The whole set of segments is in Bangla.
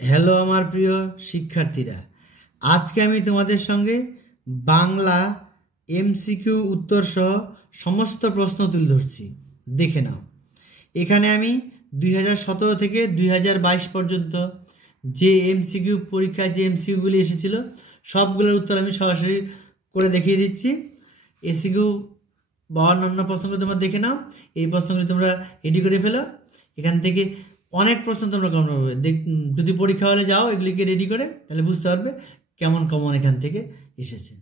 হ্যালো আমার প্রিয় শিক্ষার্থীরা, আজকে আমি তোমাদের সঙ্গে বাংলা এমসিকিউ উত্তর সহ সমস্ত প্রশ্ন তুলে ধরছি। দেখে নাও, এখানে আমি 2017 থেকে 2022 পর্যন্ত যে এমসিকিউ পরীক্ষায় যে এমসিকিউগুলি এসেছিল সবগুলোর উত্তর আমি সরাসরি করে দেখিয়ে দিচ্ছি। এমসিকিউ 52 প্রশ্নগুলো তোমরা দেখে নাও, এই প্রশ্নগুলি তোমরা রেডি করে ফেলো। এখান থেকে অনেক প্রশ্ন তোমরা কমন পাবে। যদি পরীক্ষা হলে যাও এগুলিকে রেডি করে, তাহলে বুঝতে পারবে কেমন কমন এখান থেকে এসেছে।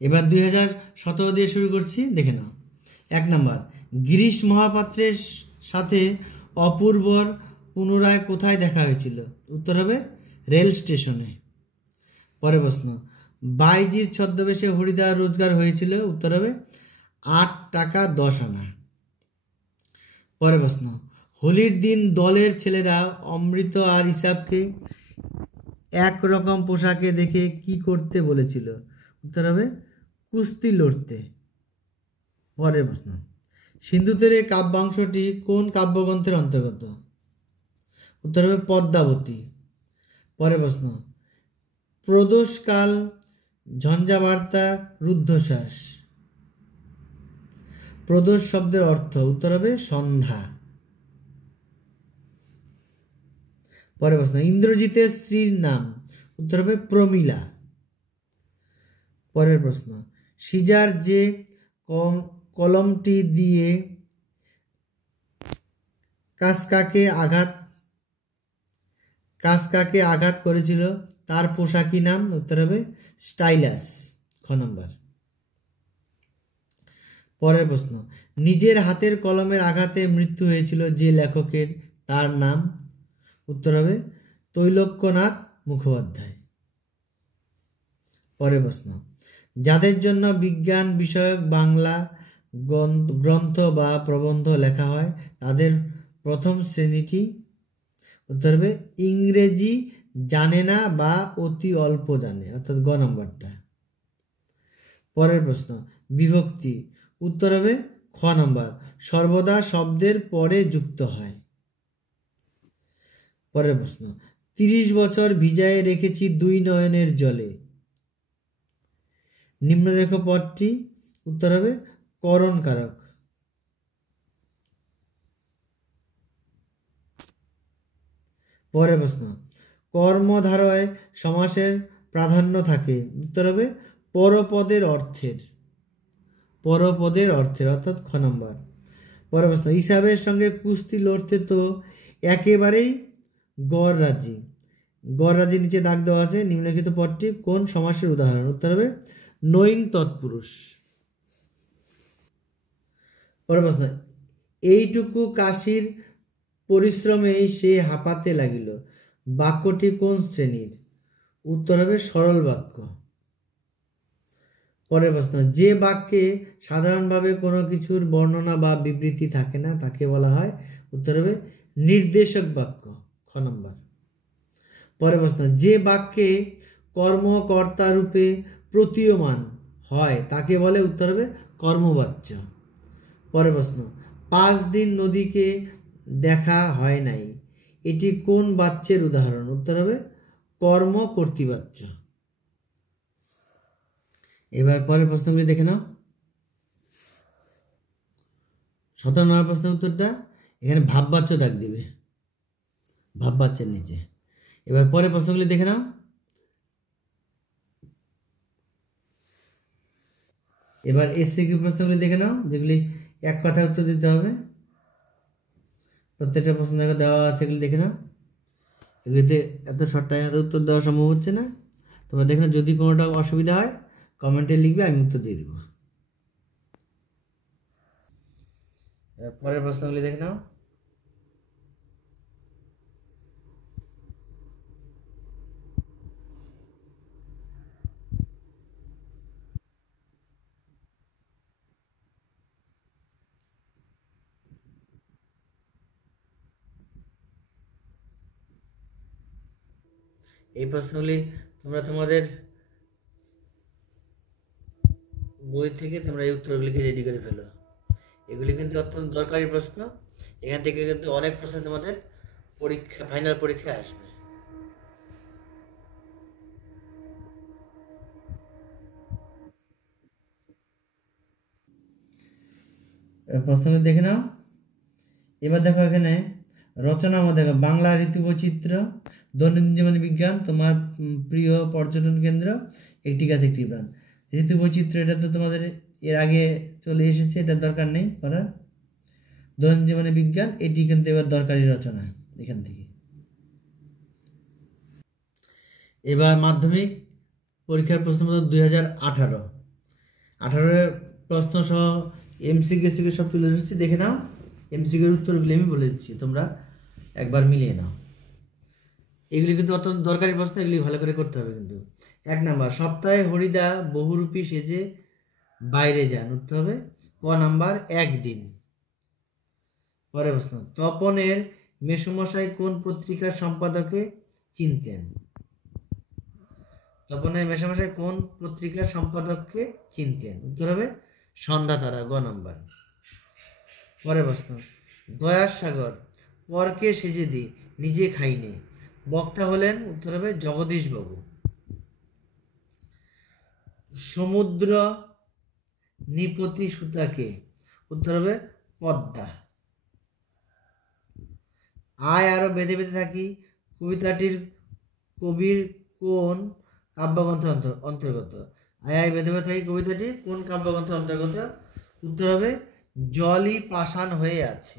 এবার 2017 দিয়ে শুরু করছি, দেখে নাও। 1 নম্বর, গিরিশ মহাপাত্রের সাথে অপূর্বর পুনরায় কোথায় দেখা হয়েছিল? উত্তর হবে রেল স্টেশনে। পরের প্রশ্ন, বাইজির ছদ্মবেশে হরিদা রোজগার হয়েছিল? উত্তর হবে 8 টাকা 10 আনা। পরের প্রশ্ন, হোলির দিন দলের ছেলেরা অমৃত আর ইসাবকে একরকম পোশাকে দেখে কি করতে বলেছিল? উত্তর হবে কুস্তি লড়তে। পরের প্রশ্ন, সিন্ধুতীরে কাব্যাংশটি কোন কাব্যগ্রন্থের অন্তর্গত? উত্তর হবে পদ্মাবতী। পরের প্রশ্ন, প্রদোষকাল ঝঞ্ঝাবার্তা রুদ্ধশ্বাস। প্রদোষ শব্দের অর্থ? উত্তর হবে সন্ধ্যা। পরের প্রশ্ন, ইন্দ্রজিতের স্ত্রীর নাম? উত্তর হবে প্রমীলা। পরের প্রশ্ন, সিজার যে কলমটি দিয়ে কাসকাকে আঘাত করেছিল তার পোশাকি নাম? উত্তর হবে স্টাইলাস। খ নম্বর। পরের প্রশ্ন, নিজের হাতের কলমের আঘাতে মৃত্যু হয়েছিল যে লেখকের, তার নাম? উত্তর হবে তৈলক্যনাথ মুখোপাধ্যায়। পরের প্রশ্ন, যাদের জন্য বিজ্ঞান বিষয়ক বাংলা গ্রন্থ বা প্রবন্ধ লেখা হয় তাদের প্রথম শ্রেণীটি? উত্তর হবে ইংরেজি জানে না বা অতি অল্প জানে, অর্থাৎ গ নম্বরটা। পরের প্রশ্ন, বিভক্তি? উত্তর হবে খ নম্বর, সর্বদা শব্দের পরে যুক্ত হয়। পরের প্রশ্ন, 30 বছর ভিজায়ে রেখেছি 2 নয়নের জলে, নিম্নরেখ পদটি? উত্তর হবে করণ কারক। পরের প্রশ্ন, কর্মধারয় সমাসের প্রাধান্য থাকে? উত্তর হবে পরপদের অর্থের। পরপদের অর্থের, অর্থাৎ খ নম্বর। পরের প্রশ্ন, ইসাবের সঙ্গে কুস্তি লড়তে তো একেবারেই গড়রাজি। গড়রাজি নিচে দাগ দেওয়া আছে, নিম্নলিখিত পদটি কোন সমাসের উদাহরণ? উত্তর হবে নৈং তৎপুরুষ। পরের প্রশ্ন, এইটুকু কাশির পরিশ্রমেই সে হাঁপাতে লাগিল, বাক্যটি কোন শ্রেণীর? উত্তর হবে সরল বাক্য। পরের প্রশ্ন, যে বাক্যে সাধারণভাবে কোনো কিছুর বর্ণনা বা বিবৃতি থাকে না তাকে বলা হয়? উত্তর হবে নির্দেশক বাক্য। খ নম্বর। পরের প্রশ্ন, যে বাক্যে কর্মকর্তা রূপে প্রতীয়মান হয় তাকে বলে? উত্তর হবে কর্মবাচ্য। পরের প্রশ্ন, 5 দিন নদীকে দেখা হয় নাই, এটি কোন বাচ্যের উদাহরণ? উত্তর হবে কর্ম কর্তৃবাচ্য। এবার পরের প্রশ্নগুলি দেখে নাও। 57 নম্বর প্রশ্নের উত্তরটা, এখানে ভাববাচ্য দাগ দিবে ভাববাচ্যের নিচে। এবার পরের প্রশ্নগুলি দেখে নাও। এবার এসসিকিউ প্রশ্নগুলি দেখে নাও, যেগুলি এক কথায় উত্তর দিতে হবে। প্রত্যেকটা প্রশ্ন দেওয়া আছে, এগুলি দেখে নাও। এগুলিতে এত শর্ট টাইমে উত্তর দেওয়া সম্ভব হচ্ছে না, তোমরা দেখে নাও। যদি কোনোটা অসুবিধা হয় কমেন্টে লিখবে, আমি উত্তর দিয়ে দেবো। পরের প্রশ্নগুলি দেখে নাও। এই প্রশ্নগুলি তোমরা তোমাদের বই থেকে তোমরা এই উত্তরগুলিকে রেডি করে ফেলো। এগুলি কিন্তু অত্যন্ত দরকারি প্রশ্ন। এখান থেকে কিন্তু অনেক প্রশ্ন তোমাদের পরীক্ষা, ফাইনাল পরীক্ষায় আসবে। প্রশ্নগুলো দেখে নাও। এবার দেখো এখানে রচনা মধ্যে দেখো বাংলা ঋতুবৈচিত্র্য, দৈনন্দিন জীবন বিজ্ঞান, তোমার প্রিয় পর্যটন কেন্দ্র, একটি গাছ একটি প্রাণ। ঋতুবৈচিত্র্য এটা তো তোমাদের এর আগে চলে এসেছে, এটা দরকার নেই করার। দৈনন্দিন জীবনে বিজ্ঞান, এটি কিন্তু এবার দরকারি রচনা এখান থেকে। এবার মাধ্যমিক পরীক্ষার প্রশ্নপত্র 2018 প্রশ্ন সহ এমসিকিউ সব তুলে ধরছি, দেখে নাও। এমসিকিউর উত্তরগুলি আমি বলে দিচ্ছি, তোমরা একবার মিলিয়ে নাও। এগুলি কিন্তু অত্যন্ত দরকারি প্রশ্ন, এগুলি ভালো করে করতে হবে কিন্তু। 1 নাম্বার, সপ্তাহে হরিদা বহুরূপী সেজে বাইরে যান, উত্তর হবে ক নাম্বার, একদিন। পরের প্রশ্ন, তপনের মেসোমশাই কোন পত্রিকার সম্পাদকে চিনতেন? তপনের মেসোমশাই কোন পত্রিকার সম্পাদককে চিনতেন? উত্তর হবে সন্ধ্যা তারা, গ নাম্বার। পরের প্রশ্ন, দয়ার সাগর পরকে সেজে দি নিজে খাইনে, বক্তা হলেন? উত্তর হবে জগদীশ বাবু। সমুদ্র নিপতি সুতাকে, উত্তর হবে পদ্মা। আয় আরো বেঁধে বেঁধে থাকি কবিতাটির কবির কোন কাব্যগ্রন্থের অন্তর্গত? আয় আয় বেঁধে বেঁধে থাকি কবিতাটি কোন কাব্যগ্রন্থের অন্তর্গত? উত্তর হবে জলই পাষাণ হয়ে আছে।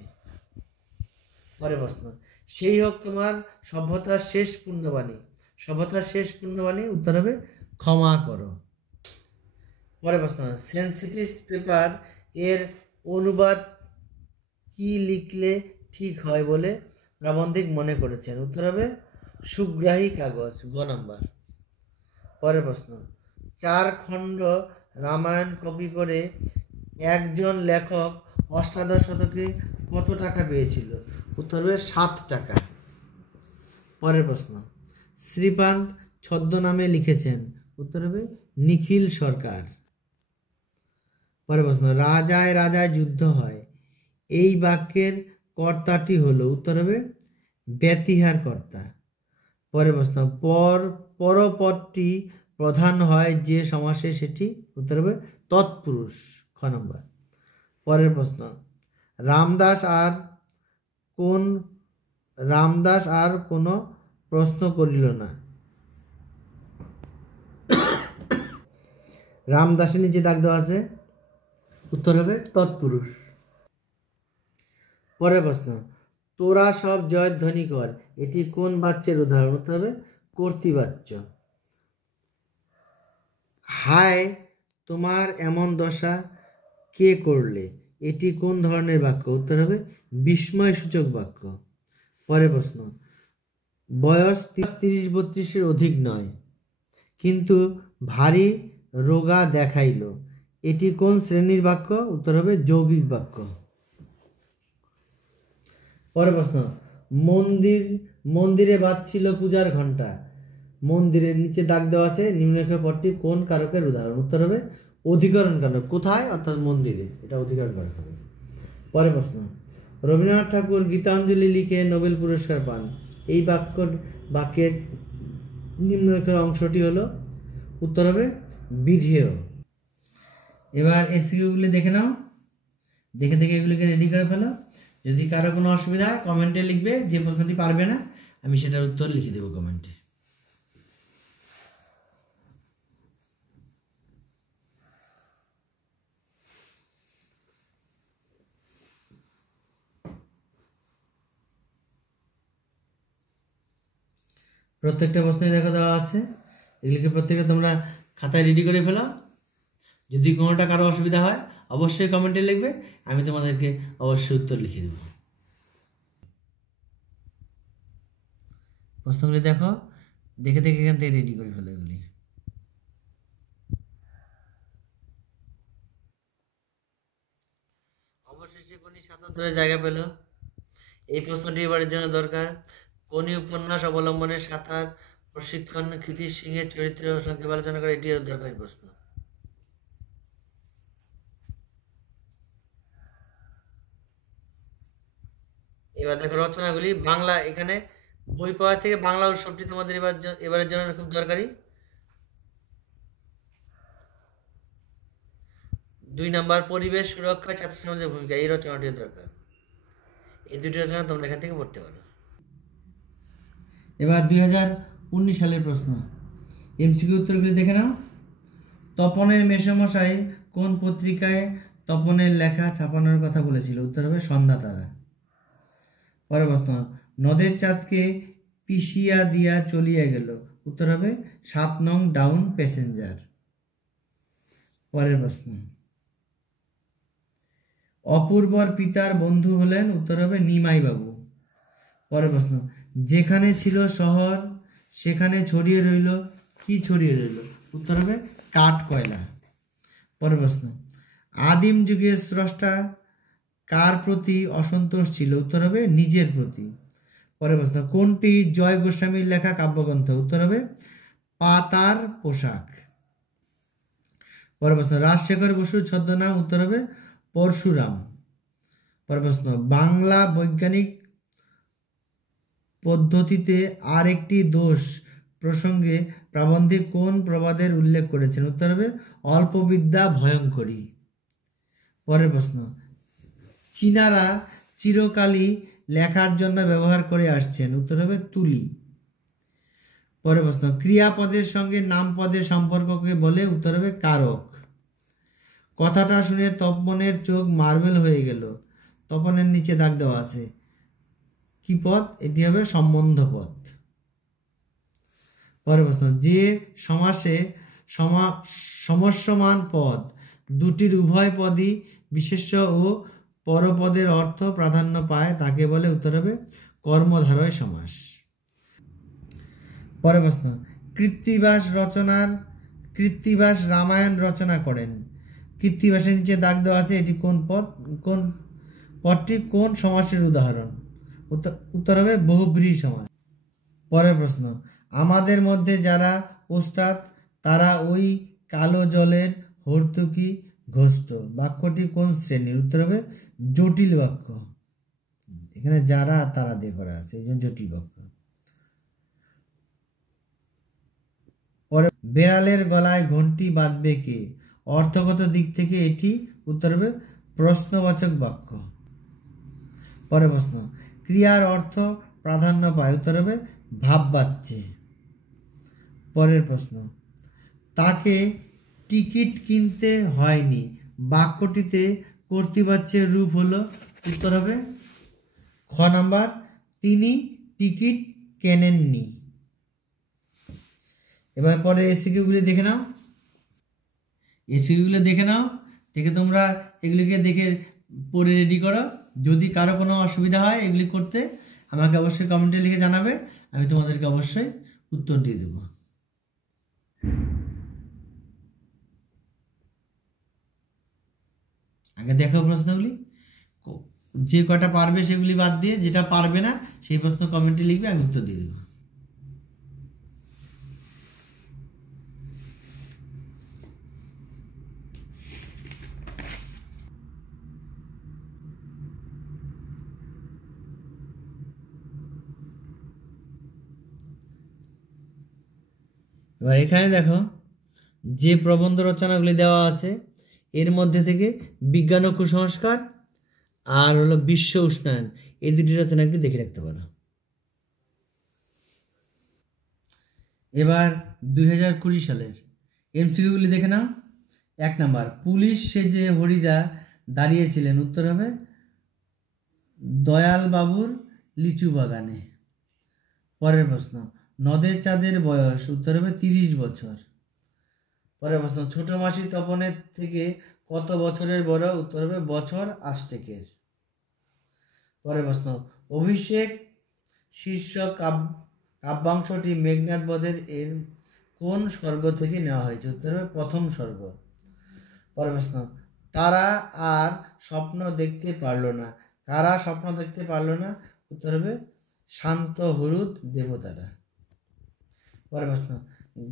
পরের প্রশ্ন, সেই হোক তোমার সভ্যতার শেষ পুণ্যবাণী, সভ্যতার শেষ পুণ্যবাণী, উত্তর হবে ক্ষমা করো। পরের প্রশ্ন, সেন্সিটিভ পেপার এর অনুবাদ কি লিখলে ঠিক হয় বলে প্রাবন্ধিক মনে করেছেন? উত্তর হবে সুগ্রাহী কাগজ, গ নাম্বার। পরের প্রশ্ন, 4 খণ্ড রামায়ণ কপি করে একজন লেখক অষ্টাদশ শতকে কত টাকা পেয়েছিল? উত্তর হবে 7 টাকা। পরের প্রশ্ন, শ্রীপান্ত ছদ্মনামে লিখেছেন? উত্তর হবে নিখিল সরকার। পরের প্রশ্ন, রাজায় রাজায় যুদ্ধ হয়, এই বাক্যের কর্তাটি হলো? উত্তর হবে ব্যতিহার কর্তা। পরের প্রশ্ন, পরপদটি প্রধান হয় যে সমাসে সেটি? উত্তর হবে তৎপুরুষ, খ নম্বর। পরের প্রশ্ন, রামদাস আর কোনো প্রশ্ন করিল না, রামদাসের নিচে দাগ দেওয়া আছে, উত্তর হবে তৎপুরুষ। পরের প্রশ্ন, তোরা সব জয়ধ্বনি কর, এটি কোন বাচ্যের উদাহরণ? উত্তর হবে কর্তৃবাচ্য। হায় তোমার এমন দশা কে করলে, এটি কোন ধরনের বাক্য? উত্তর হবে বিস্ময়সূচক বাক্য। পরের প্রশ্ন, বয়স 30-32 অধিক নয় কিন্তু ভারী রোগা দেখাইল, এটি কোন শ্রেণীর বাক্য? উত্তর হবে যৌগিক বাক্য। পরের প্রশ্ন, মন্দিরে বাজছিল পূজার ঘণ্টা, মন্দিরের নিচে দাগ দেওয়া আছে, নিম্নলিখিত পদটি কোন কারকের উদাহরণ? উত্তর হবে অধিকরণ কারক। কোথায়? অর্থাৎ মন্দিরে, এটা অধিকরণ কারক হবে। পরের প্রশ্ন, রবীন্দ্রনাথ ঠাকুর গীতাঞ্জলি লিখে নোবেল পুরস্কার পান, এই বাক্যের নিম্নলিখিত অংশটি হলো? উত্তর হবে বিধেয়। এবার এসকিউগুলি দেখে নাও, দেখে এগুলিকে রেডি করে ফেলো। যদি কারো কোনো অসুবিধা হয় কমেন্টে লিখবে, যে প্রশ্নটি পারবে না আমি সেটার উত্তর লিখে দেবো কমেন্টে। প্রত্যেকটা প্রশ্নে দেখা দেওয়া আছে, এগুলিকে প্রত্যেকটা তোমরা খাতায় রেডি করে ফেলো। যদি কোনোটা কারো অসুবিধা হয় অবশ্যই কমেন্টে লিখবে, আমি তোমাদেরকে অবশ্যই উত্তর লিখে দেব। প্রশ্নগুলি দেখো, দেখে এখান থেকে রেডি করে ফেলো এগুলি। অবশেষে কোনি 77 জায়গা পেল, এই প্রশ্নটি এবারের জন্য দরকার। কোনি উপন্যাস অবলম্বনে সাঁতার প্রশিক্ষণ কৃতি সিংহের চরিত্র সংক্ষেপে আলোচনা করে, এটি দরকারি প্রশ্ন। এবার দেখো রচনাগুলি বাংলা, এখানে বই পড়া থেকে বাংলা উৎসবটি তোমাদের এবারের জন্য খুব দরকারি। 2 নাম্বার পরিবেশ সুরক্ষায় ছাত্র সমাজের ভূমিকা, এই রচনাটির দরকার। এই দুটি রচনা তোমরা এখান থেকে পড়তে পারো। এবার 2019 সালের প্রশ্ন, এমসিকিউ উত্তরগুলি দেখে নাও। তপনের মেসোমশাই কোন পত্রিকায় তপনের লেখা ছাপানোর কথা বলেছিল? উত্তর হবে সন্ধ্যা তারা। পরের প্রশ্ন, নদের চাঁদকে পিষিয়া দিয়া চলিয়া গেল। উত্তর হবে 7 নং ডাউন প্যাসেঞ্জার। পরের প্রশ্ন, অপূর্বর পিতার বন্ধু হলেন। উত্তর হবে নিমাই বাবু। পরের প্রশ্ন, যেখানে ছিল শহর সেখানে ছড়িয়ে রইল। কি ছড়িয়ে রইল? উত্তর হবে কাঠ কয়লা। পরের প্রশ্ন, আদিম যুগের স্রষ্টা কার প্রতি অসন্তোষ ছিল? উত্তর হবে নিজের প্রতি। পরের প্রশ্ন, কোনটি জয় গোস্বামীর লেখা কাব্যগ্রন্থ? উত্তর হবে পাতার পোশাক। পরের প্রশ্ন, রাজশেখর বসুর ছদ্মনাম? উত্তর হবে পরশুরাম। পরের প্রশ্ন, বাংলা বৈজ্ঞানিক পদ্ধতিতে আর একটি দোষ প্রসঙ্গে প্রাবন্ধিক কোন প্রবাদের উল্লেখ করেছেন? উত্তর হবে অল্পবিদ্যা ভয়ঙ্করী। পরের প্রশ্ন, চীনারা চিরকালই লেখার জন্য ব্যবহার করে আসছেন। উত্তর হবে তুলি। পরের প্রশ্ন, ক্রিয়াপদের সঙ্গে নামপদের সম্পর্ককে বলে? উত্তর হবে কারক। কথাটা শুনে তপনের চোখ মার্বেল হয়ে গেল। তপনের নিচে দাগ দেওয়া আছে, কি পদ? এটি হবে সম্বন্ধ পদ। পরের প্রশ্ন, যে সমাসে সমস্যমান পদ দুটির উভয় পদই বিশেষ্য ও পরপদের অর্থ প্রাধান্য পায় তাকে বলে? উত্তর হবে কর্মধারয় সমাস। পরের প্রশ্ন, কৃত্তিবাস রামায়ণ রচনা করেন। কৃত্তিবাসের নিচে দাগ দেওয়া আছে, এটি কোন পদ? কোন পদটি কোন সমাসের উদাহরণ? উত্তর হবে বহুব্রীহি সমাস। পরের প্রশ্ন, আমাদের মধ্যে যারা ওস্তাদ তারা ওই কালো জলের হর্তুকি ঘোষ্ট। বাক্যটি কোন শ্রেণীর? উত্তর হবে জটিল বাক্য। এখানে যারা তারা দিয়ে করা আছে, এই জন্য জটিল বাক্য। পরে, বেড়ালের গলায় ঘন্টি বাঁধবে কে? অর্থগত দিক থেকে এটি? উত্তর হবে প্রশ্নবাচক বাক্য। পরের প্রশ্ন, ক্রিয়ার অর্থ প্রাধান্য পায়। উত্তর হবে ভাববাচ্যে। পরের প্রশ্ন, তাকে টিকিট কিনতে হয়নি। বাক্যটিতে কর্তৃবাচ্যের রূপ হলো? উত্তর হবে খ নাম্বার, তিনি টিকিট কেনেননি। এবার পরে এসিকিউগুলি দেখে নাও। এসিকিউগুলো দেখে নাও, দেখে তোমরা এগুলিকে দেখে পড়ে রেডি করো। যদি কারো কোনো অসুবিধা হয় এগুলি করতে, আমাকে অবশ্যই কমেন্টে লিখে জানাবে, আমি তোমাদেরকে অবশ্যই উত্তর দিয়ে দেব। আগে দেখো প্রশ্নগুলি, যে কটা পারবে সেগুলি বাদ দিয়ে যেটা পারবে না সেই প্রশ্ন কমেন্টে লিখবে, আমি উত্তর দিয়ে দেবো। এবার এখানে দেখো যে প্রবন্ধ রচনাগুলি দেওয়া আছে এর মধ্যে থেকে বিজ্ঞান ও কুসংস্কার আর হলো বিশ্ব উষ্ণায়ন, এই দুটি রচনা একটু দেখে রাখতে পারো। এবার 2020 সালের এমসিকিউগুলি দেখে নাও। 1 নাম্বার, পুলিশ সেজে হরিদা দাঁড়িয়েছিলেন। উত্তর হবে দয়াল বাবুর লিচু বাগানে। পরের প্রশ্ন, নদের চাঁদের বয়স? উত্তর হবে 30 বছর। পরের প্রশ্ন, ছোট মাসি তপনের থেকে কত বছরের বড়? উত্তর হবে বছর 8 পরের প্রশ্ন, অভিষেক শীর্ষক কাব্যাংশটি মেঘনাদ বধের এর কোন স্বর্গ থেকে নেওয়া হয়েছে? উত্তর হবে প্রথম স্বর্গ। পরের প্রশ্ন, তারা আর স্বপ্ন দেখতে পারল না। কারা স্বপ্ন দেখতে পারল না? উত্তর হবে শান্ত হরুদ দেবতারা। পরের প্রশ্ন,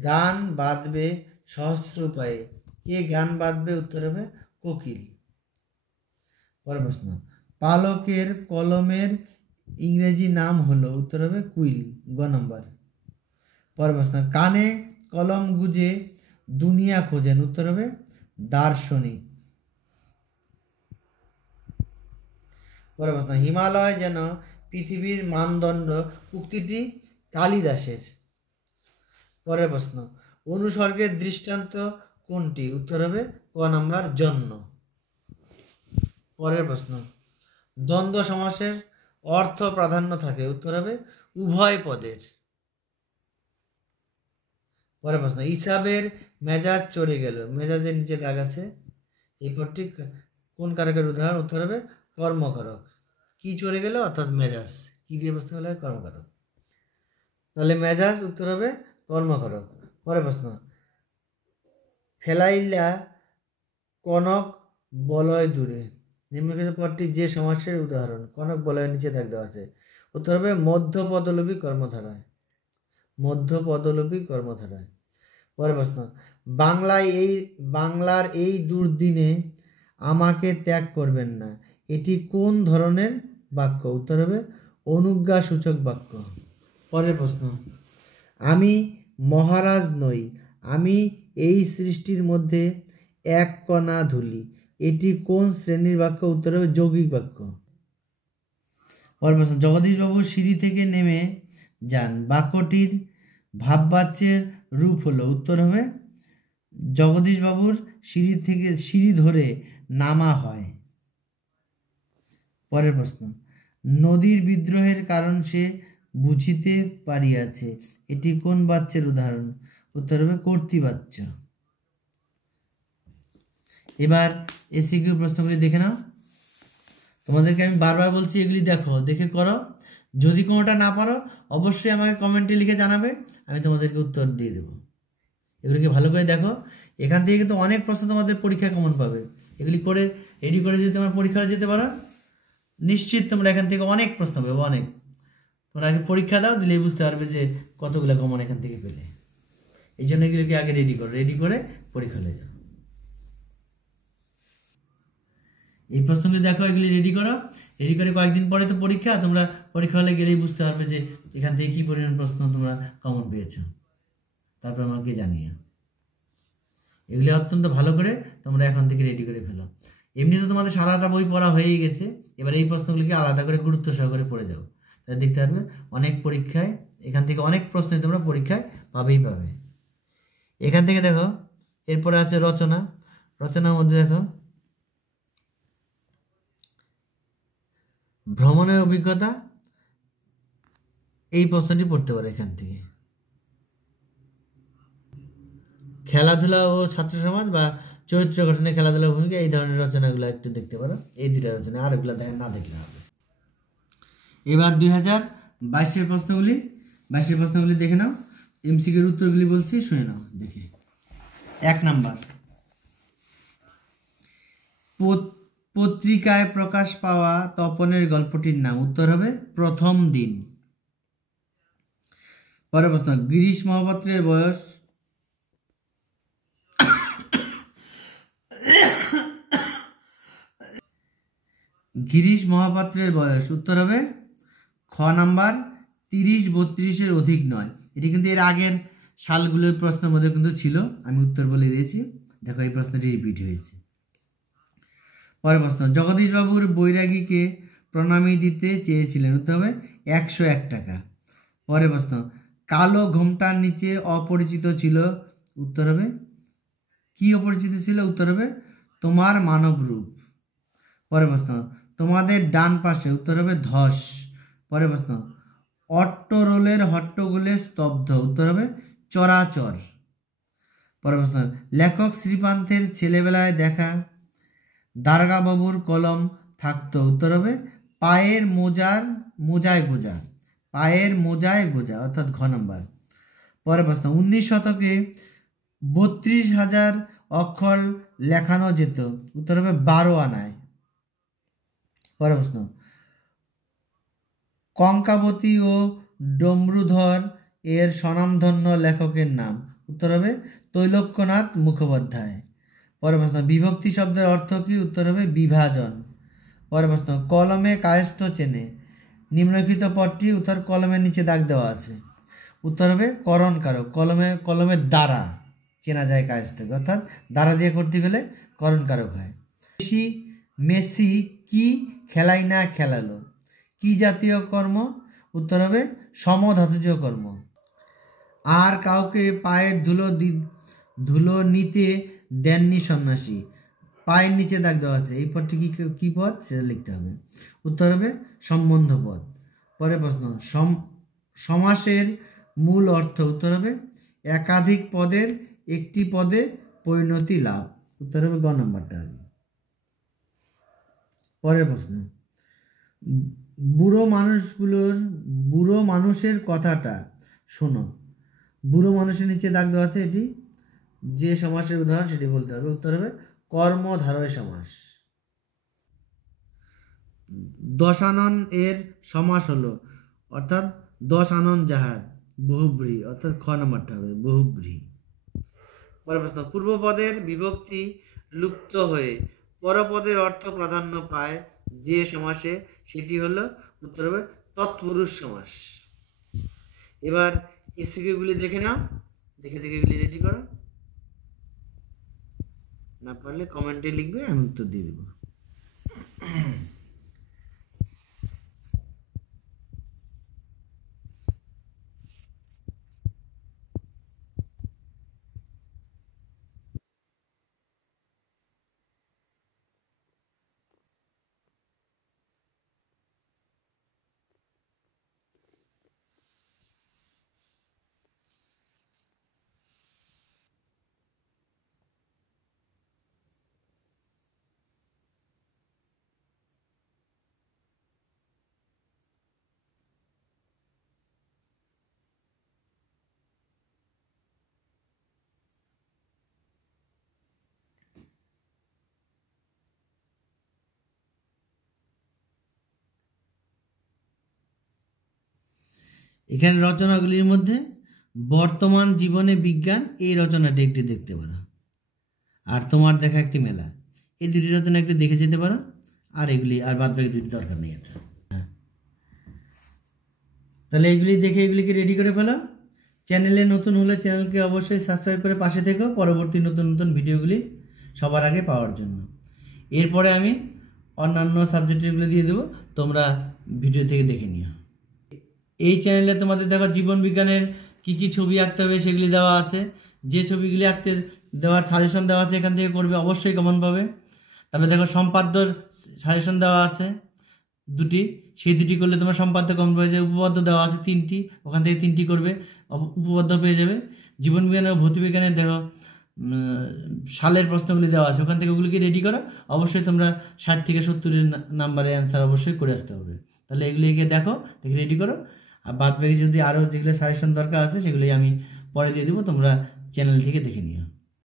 গান বাঁধবে সহস্র উপায়ে, কে গান বাঁধবে? উত্তর হবে কোকিল। পরের প্রশ্ন, পালকের কলমের ইংরেজি নাম হলো, উত্তর হবে কুইল, গ নাম্বার। পরের প্রশ্ন, কানে কলম গুজে দুনিয়া খোঁজেন, উত্তর হবে দার্শনিক। পরের প্রশ্ন, হিমালয় যেন পৃথিবীর মানদণ্ড, উক্তিটি কালিদাসের। পরের প্রশ্ন, অনুসর্গের দৃষ্টান্ত কোনটি, উত্তর হবে ক নাম্বার জন্য। পরের প্রশ্ন, দ্বন্দ্ব সমাসের অর্থ প্রাধান্য থাকে, উত্তর হবে উভয় পদের। পরের প্রশ্ন, ইসাবের মেজাজ চড়ে গেল, মেজাজের নিচে দাগ আছে, এই পদটি কোন কারকের উদাহরণ, উত্তর হবে কর্মকারক। কি চড়ে গেল অর্থাৎ মেজাজ, কি দিয়ে প্রশ্ন হলে কর্মকারক, তাহলে মেজাজ উত্তর হবে কর্মকারক। পরের প্রশ্ন, ফেলাইলা কনক বলয় দূরে, নিম্নলিখিত পদটি যে সমাসের উদাহরণ, কনক বলয়ের নিচে দাগ দেওয়া আছে, উত্তর হবে মধ্যপদলোপী কর্মধারায়, মধ্যপদলোপী কর্মধারায়। পরের প্রশ্ন, বাংলার এই দুর্দিনে আমাকে ত্যাগ করবেন না, এটি কোন ধরনের বাক্য, উত্তর হবে অনুজ্ঞাসূচক বাক্য। পরের প্রশ্ন, আমি মহারাজ নই, আমি এই সৃষ্টির মধ্যে এক কণা ধুলি, এটি কোন শ্রেণীর বাক্য, উত্তর হবে যৌগিক বাক্য। পরের প্রশ্ন, জগদীশবাবু সিঁড়ি থেকে নেমে যান, বাক্যটির ভাববাচ্যের রূপ হলো, উত্তর হবে জগদীশবাবুর সিঁড়ি ধরে নামা হয়। পরের প্রশ্ন, নদীর বিদ্রোহের কারণ সে বুঝিতে পারিয়াছে, এটি কোন বাচ্যের উদাহরণ, উত্তর হবে কর্তৃবাচ্য। এবার এসিকিউ প্রশ্নগুলি দেখে নাও, তোমাদেরকে আমি বারবার বলছি এগুলি দেখো, দেখে করো, যদি কোনোটা না পারো অবশ্যই আমাকে কমেন্টে লিখে জানাবে, আমি তোমাদেরকে উত্তর দিয়ে দেবো। এগুলিকে ভালো করে দেখো, এখান থেকে কিন্তু অনেক প্রশ্ন তোমাদের পরীক্ষায় কমন পাবে, এগুলি করে রেডি করে যদি তোমার পরীক্ষা যেতে পারো নিশ্চিত তোমরা এখান থেকে অনেক প্রশ্ন পাবে, অনেক। তোমরা আগে পরীক্ষা দাও, দিলেই বুঝতে পারবে যে কতগুলো কমন এখান থেকে পেলে। এই জন্য এগুলোকে আগে রেডি করো, রেডি করে পরীক্ষা হয়ে যাও। এই প্রশ্নগুলি দেখো, এগুলি রেডি করো, রেডি করে কয়েকদিন পরে তো পরীক্ষা, তোমরা পরীক্ষা হলে গেলেই বুঝতে পারবে যে এখান থেকে কী পরিমাণ প্রশ্ন তোমরা কমন পেয়েছো, তারপর আমাকে জানিয়ে। এগুলি অত্যন্ত ভালো করে তোমরা এখন থেকে রেডি করে ফেলো। এমনি তো তোমাদের সারাটা বই পড়া হয়েই গেছে, এবার এই প্রশ্নগুলিকে আলাদা করে গুরুত্ব সহকারে পড়ে যাও, তাহলে দেখতে পারবে অনেক পরীক্ষায় এখান থেকে অনেক প্রশ্নই তোমরা পরীক্ষায় পাবেই পাবে। এখান থেকে দেখো, এরপরে আছে রচনা, রচনার মধ্যে দেখো ভ্রমণের অভিজ্ঞতা, এই প্রশ্নটি পড়তে পারো এখান থেকে। খেলাধুলা ও ছাত্র সমাজ বা চরিত্র গঠনে খেলাধুলা ভূমিকা, এই ধরনের রচনাগুলো একটু দেখতে পারো, এই দুইটা রচনা, আর এগুলো না দেখলে হবে। এবার 2022-এর প্রশ্নগুলি, 22-এর প্রশ্নগুলি দেখে নাও, এমসিকিউর উত্তরগুলি বলছি, শুনে নাও দেখে। 1 নাম্বার, পত্রিকায় প্রকাশ পাওয়া তপনের গল্পটির নাম, উত্তর হবে প্রথম দিন। পরের প্রশ্ন, গিরিশ মহাপাত্রের বয়স, গিরিশ মহাপাত্রের বয়স, উত্তর হবে খ নাম্বার 30-32-এর অধিক নয়। এটি কিন্তু এর আগের সালগুলোর প্রশ্নের মধ্যে কিন্তু ছিল, আমি উত্তর বলে দিয়েছি, দেখো এই প্রশ্নটি রিপিট হয়েছে। পরের প্রশ্ন, জগদীশবাবুর বৈরাগীকে প্রণামী দিতে চেয়েছিলেন, উত্তর হবে 101 টাকা। পরের প্রশ্ন, কালো ঘোমটার নিচে অপরিচিত ছিল, উত্তর হবে কি অপরিচিত ছিল, উত্তর হবে তোমার মানব রূপ। পরের প্রশ্ন, তোমাদের ডান পাশে, উত্তর হবে ধস। পরের প্রশ্ন, অট্টরোলের হট্টগোলে স্তব্ধ, উত্তর হবে চরাচর। পরের প্রশ্ন, লেখক শ্রীপান্থের ছেলেবেলায় দেখা দারোগাবাবুর কলম থাকতো, উত্তর হবে পায়ের মোজায় গোজা, পায়ের মোজায় গোজা, অর্থাৎ ঘ নাম্বার। পরের প্রশ্ন, 19 শতকে 32,000 অক্ষর লেখানো যেত, উত্তর হবে 12 আনায়। পরের প্রশ্ন, কঙ্কাবতী ও ডমরুধর এর স্বনামধন্য লেখকের নাম, উত্তর হবে তৈলক্যনাথ মুখোপাধ্যায়। পরের প্রশ্ন, বিভক্তি শব্দের অর্থ কি, উত্তর হবে বিভাজন। পরের প্রশ্ন, কলমে কায়স্থ চেনে, নিম্নলিখিত পদটি উত্তর কলমের নিচে দাগ দেওয়া আছে। উত্তর হবে করণ কারক। কলমের দ্বারা চেনা যায় কাজটাকে, অর্থাৎ দ্বারা দিয়ে করতে গেলে করণ কারক হয়। মেসি কি খেলাই না খেলালো, কি জাতীয় কর্ম? উত্তর হবে সমধাতুজ কর্ম। আর কাউকে পায়ের ধুলো নিতে দেননি সন্ন্যাসী, পায়ের নিচে দাগ দেওয়া আছে। এই পদটি কি পদ সেটা লিখতে হবে। উত্তর হবে সম্বন্ধ পদ। পরের প্রশ্ন, সমাসের মূল অর্থ? উত্তর হবে একাধিক পদের একটি পদে পরিণতি লাভ। উত্তর হবে গ নম্বরটা। পরের প্রশ্ন, বুড়ো মানুষের কথাটা শোনো। বুড়ো মানুষের নিচে দাগ দেওয়া আছে, এটি যে সমাসের উদাহরণ সেটি বলতে হবে। উত্তর হবে কর্মধারয় সমাস। দশানন এর সমাস হলো, অর্থাৎ দশ আনন যাহার, বহুব্রী, অর্থাৎ খ নম্বরটা হবে বহুব্রী। পরের প্রশ্ন, পূর্বপদের বিভক্তি লুপ্ত হয়ে পরপদের অর্থ প্রাধান্য পায় যে সমাসে, সেটি হলো উত্তর হবে তৎপুরুষ সমাস। এবার এসিকিউগুলি দেখে নাও, দেখে এগুলি রেডি করো। না পারলে কমেন্টে লিখবে, আমি উত্তর দিয়ে দেবো। এখানে রচনাগুলির মধ্যে বর্তমান জীবনে বিজ্ঞান, এই রচনাটি একটু দেখতে পারো, আর তোমার দেখা একটি মেলা, এই দুটি রচনা একটু দেখে যেতে পারো। আর এগুলি আর বাদ বাকি দুটি দরকার নেই। তাহলে এগুলি দেখে এগুলিকে রেডি করে ফেলো। চ্যানেলে নতুন হলে চ্যানেলকে অবশ্যই সাবস্ক্রাইব করে পাশে থেকো পরবর্তী নতুন নতুন ভিডিওগুলি সবার আগে পাওয়ার জন্য। এরপরে আমি অন্যান্য সাবজেক্টগুলো দিয়ে দেবো, তোমরা ভিডিও থেকে দেখে নিও। এই চ্যানেলে তোমাদের দেখো জীবন বিজ্ঞানের কি ছবি আঁকতে হবে সেগুলি দেওয়া আছে। যে ছবিগুলি আঁকতে দেওয়ার সাজেশন দেওয়া আছে এখান থেকে করবে, অবশ্যই কমন পাবে। তারপরে দেখো সম্পাদ্যর সাজেশন দেওয়া আছে দুটি, সেই দুটি করলে তোমার সম্পাদ্য কমন পাবে। যে উপপাদ্য দেওয়া আছে 3টি, ওখান থেকে 3টি করবে, উপপাদ্য পেয়ে যাবে। জীবন বিজ্ঞান ও ভৌতবিজ্ঞানের দেখো সালের প্রশ্নগুলি দেওয়া আছে, ওখান থেকে ওগুলিকে রেডি করো। অবশ্যই তোমরা 60 থেকে 70 নাম্বারের অ্যান্সার অবশ্যই করে আসতে হবে। তাহলে এগুলিকে দেখো, দেখে রেডি করো। আর বাদ বাকি যদি আরও যেগুলো সাজেশন দরকার আছে সেগুলি আমি পরে দিয়ে দেবো, তোমরা চ্যানেল থেকে দেখে নিও।